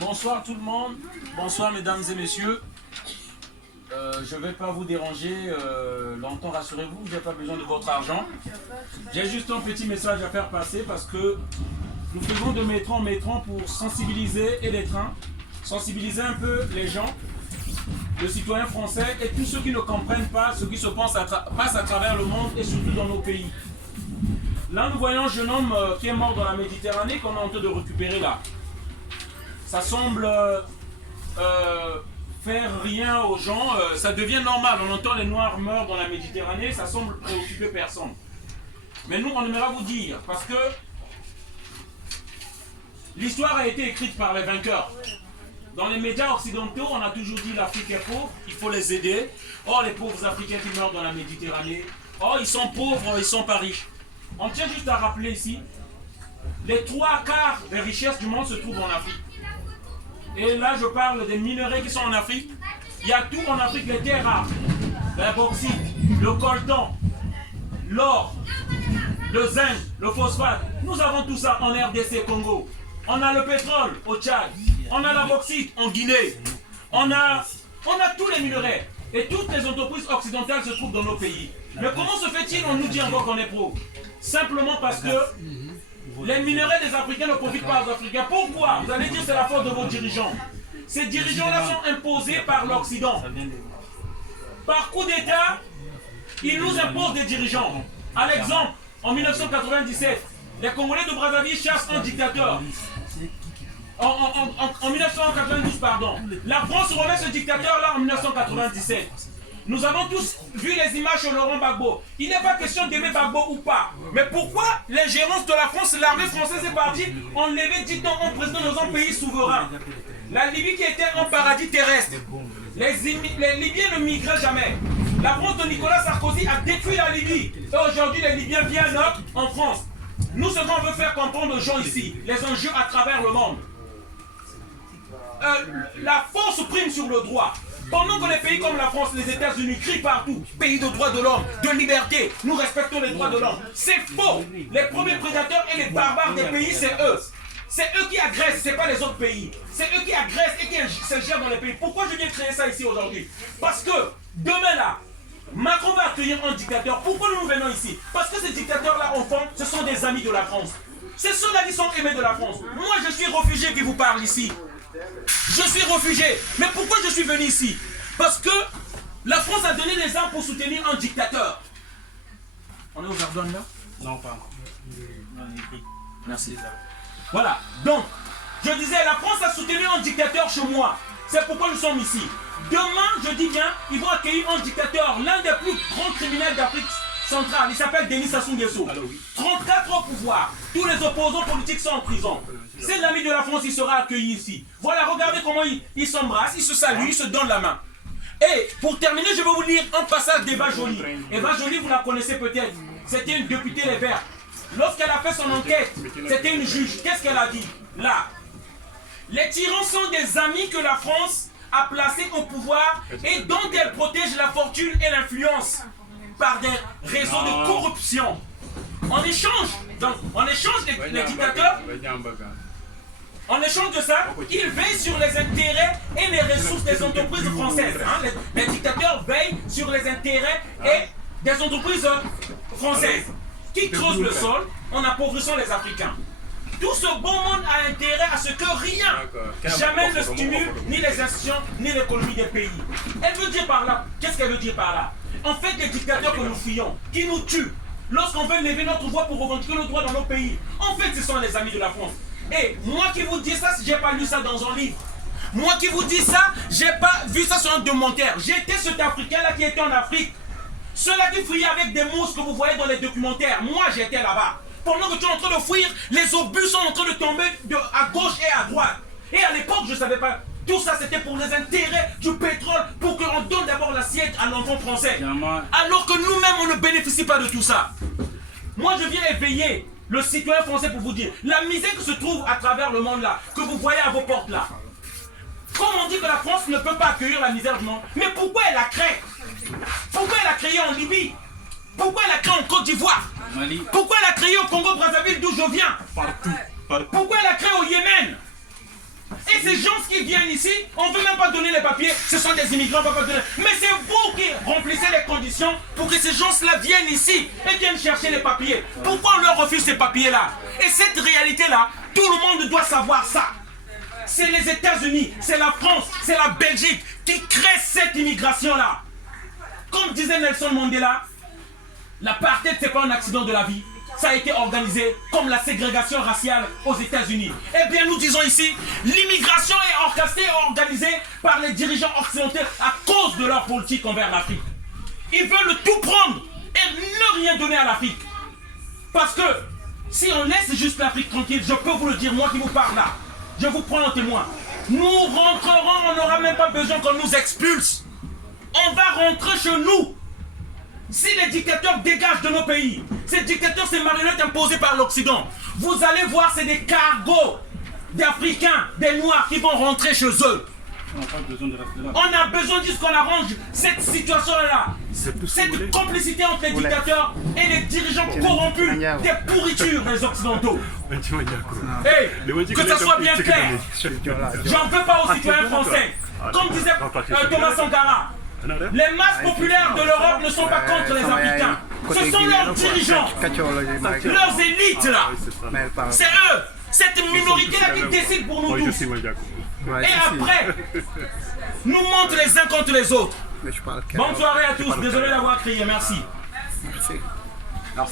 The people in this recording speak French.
Bonsoir tout le monde, bonsoir mesdames et messieurs. Je ne vais pas vous déranger longtemps, rassurez-vous, je n'ai pas besoin de votre argent. J'ai juste un petit message à faire passer parce que nous faisons de métro en métro pour sensibiliser et les trains, sensibiliser un peu les gens, les citoyens français et tous ceux qui ne comprennent pas ce qui se passe à travers le monde et surtout dans nos pays. Là nous voyons un jeune homme qui est mort dans la Méditerranée qu'on est en train de récupérer là. Ça semble faire rien aux gens, ça devient normal, on entend les Noirs meurent dans la Méditerranée, ça semble préoccuper personne. Mais nous on aimerait vous dire, parce que l'histoire a été écrite par les vainqueurs. Dans les médias occidentaux, on a toujours dit l'Afrique est pauvre, il faut les aider. Oh, les pauvres Africains qui meurent dans la Méditerranée, oh, ils sont pauvres, ils sont pas riches. On tient juste à rappeler ici, les 3/4 des richesses du monde se trouvent en Afrique. Et là, je parle des minerais qui sont en Afrique. Il y a tout en Afrique, les terres rares, la bauxite, le coltan, l'or, le zinc, le phosphate. Nous avons tout ça en RDC Congo. On a le pétrole au Tchad. On a la bauxite en Guinée. On a tous les minerais. Et toutes les entreprises occidentales se trouvent dans nos pays. Mais comment se fait-il, on nous dit encore qu'on est pro? Simplement parce que les minerais des Africains ne profitent pas aux Africains. Pourquoi? Vous allez dire c'est la faute de vos dirigeants. Ces dirigeants-là sont imposés par l'Occident. Par coup d'État, ils nous imposent des dirigeants. À l'exemple, en 1997, les Congolais de Brazzaville chassent un dictateur. En 1992, pardon. La France remet ce dictateur-là en 1997. Nous avons tous vu les images sur Laurent Gbagbo. Il n'est pas question d'aimer Gbagbo ou pas. Mais pourquoi l'ingérence de la France, l'armée française est partie enlever 10 ans en président dans un pays souverain? La Libye qui était un paradis terrestre. Les Libyens ne migraient jamais. La France de Nicolas Sarkozy a détruit la Libye. Et aujourd'hui, les Libyens viennent en France. Nous, ce qu'on veut faire comprendre aux gens ici, les enjeux à travers le monde. La force prime sur le droit. Pendant que les pays comme la France, les États-Unis crient partout, pays de droits de l'homme, de liberté, nous respectons les droits de l'homme. C'est faux. Les premiers prédateurs et les barbares des pays, c'est eux. C'est eux qui agressent, c'est pas les autres pays. C'est eux qui agressent et qui se gèrent dans les pays. Pourquoi je viens créer ça ici aujourd'hui? Parce que demain là, Macron va accueillir un dictateur. Pourquoi nous venons ici? Parce que ces dictateurs-là, au fond, ce sont des amis de la France. C'est ceux-là qui sont aimés de la France. Moi, je suis réfugié qui vous parle ici. Je suis réfugié. Mais pourquoi je suis venu ici? Parce que la France a donné des armes pour soutenir un dictateur. On est au Verdun là? Non, pas. Merci. Voilà. Donc, je disais, la France a soutenu un dictateur chez moi. C'est pourquoi nous sommes ici. Demain, je dis bien, ils vont accueillir un dictateur, l'un des plus grands criminels d'Afrique centrale. Il s'appelle Denis Sassou Nguesso. 34 au pouvoir. Tous les opposants politiques sont en prison. C'est l'ami de la France, il sera accueilli ici. Voilà, regardez comment ils s'embrassent, ils se saluent, ils se donnent la main. Et pour terminer, je vais vous lire un passage d'Eva Joly. Eva Joly, vous la connaissez peut-être. C'était une députée Les Verts. Lorsqu'elle a fait son enquête, c'était une juge. Qu'est-ce qu'elle a dit? Là, les tyrans sont des amis que la France a placés au pouvoir et dont elle protège la fortune et l'influence par des réseaux de corruption. En échange, donc, les dictateurs, en échange de ça, ils veillent sur les intérêts et les ressources des entreprises françaises. Hein. Les dictateurs veillent sur les intérêts et des entreprises françaises qui creusent le sol en appauvrissant les Africains. Tout ce bon monde a intérêt à ce que rien, jamais ne stimule ni les institutions, ni l'économie des pays. Elle veut dire par là, qu'est-ce qu'elle veut dire par là? En fait, les dictateurs que nous fuyons, qui nous tuent, lorsqu'on veut lever notre voix pour revendiquer nos droits dans nos pays, en fait, ce sont les amis de la France. Et moi qui vous dis ça, j'ai pas lu ça dans un livre. Moi qui vous dis ça, j'ai pas vu ça sur un documentaire. J'étais cet Africain-là qui était en Afrique. Ceux-là qui fuyaient avec des mousses que vous voyez dans les documentaires. Moi, j'étais là-bas. Pendant que tu es en train de fuir, les obus sont en train de tomber à gauche et à droite. Et à l'époque, je ne savais pas. Tout ça, c'était pour les intérêts du pétrole, pour qu'on donne d'abord l'assiette à l'enfant français. Alors que nous-mêmes, on ne bénéficie pas de tout ça. Moi, je viens éveiller le citoyen français pour vous dire, la misère qui se trouve à travers le monde là, que vous voyez à vos portes là. Comme on dit que la France ne peut pas accueillir la misère du monde, mais pourquoi elle la crée? Pourquoi elle a créé en Libye? Pourquoi elle a créé en Côte d'Ivoire? Pourquoi elle a créé au Congo-Brazzaville d'où je viens? Partout. Pourquoi elle a créé au Yémen? Et Et ces gens qui viennent ici, on ne veut même pas donner les papiers, ce sont des immigrants, on ne va pas donner. Mais c'est vous qui remplissez les conditions pour que ces gens-là viennent ici et viennent chercher les papiers. Pourquoi on leur refuse ces papiers-là? Et cette réalité-là, tout le monde doit savoir ça. C'est les États-Unis, c'est la France, c'est la Belgique qui créent cette immigration-là. Comme disait Nelson Mandela, l'apartheid, ce n'est pas un accident de la vie. Ça a été organisé comme la ségrégation raciale aux États-Unis. Eh bien, nous disons ici, l'immigration est orchestrée et organisée par les dirigeants occidentaux à cause de leur politique envers l'Afrique. Ils veulent tout prendre et ne rien donner à l'Afrique. Parce que si on laisse juste l'Afrique tranquille, je peux vous le dire, moi qui vous parle là, je vous prends en témoin. Nous rentrerons, on n'aura même pas besoin qu'on nous expulse. On va rentrer chez nous. Si les dictateurs dégagent de nos pays, ces dictateurs, ces marionnettes imposées par l'Occident, vous allez voir, c'est des cargos d'Africains, des Noirs qui vont rentrer chez eux. On a besoin juste qu'on arrange cette situation-là. Cette complicité entre les dictateurs et les dirigeants corrompus, des pourritures des Occidentaux. Hey, que ça soit bien clair. J'en veux pas aux citoyens français. Comme disait Thomas Sankara. Les masses populaires de l'Europe ne sont pas contre les Africains. Ce sont leurs dirigeants, leurs élites là. C'est eux, cette minorité-là qui décide pour nous tous. Et après, nous montent les uns contre les autres. Bonne soirée à tous. Désolé d'avoir crié. Merci.